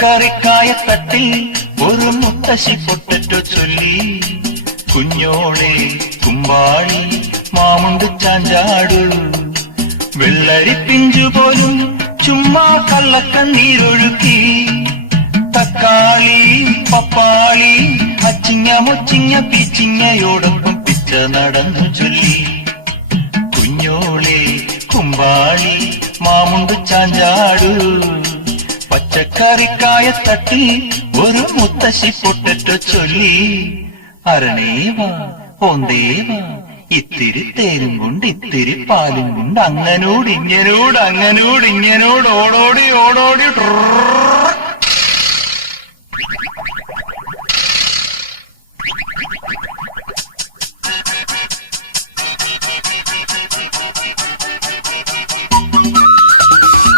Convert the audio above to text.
പച്ചക്കറിക്കായത്തട്ടിൽ ഒരു മുത്തശ്ശി പൊട്ടറ്റോ ചൊല്ലി. കുഞ്ഞോളെ കുമ്പാളി മാമുണ്ട് ചാഞ്ചാടു, വെള്ളരി പിഞ്ചുപോലും ചുമ്മാ കള്ളക്കണ്ണീരൊഴുക്കി. തക്കാളി പപ്പാളി അച്ചിങ്ങ മുച്ചിങ്ങ പീച്ചിങ്ങയോടൊപ്പം പിച്ച നടന്നു ചൊല്ലി. കുഞ്ഞോളെ കുമ്പാളി മാമുണ്ട് ചാഞ്ചാടു, പച്ചക്കറിക്കായത്തട്ടിൽ ഒരു മുത്തശ്ശി പൊട്ടറ്റോ ചൊല്ലി. അരണേവാ ഓന്തേവാ ഇത്തിരി തേനും കൊണ്ട് ഇത്തിരി പാലും കൊണ്ട് അങ്ങനോട് ഇങ്ങനോട് ഓടോടി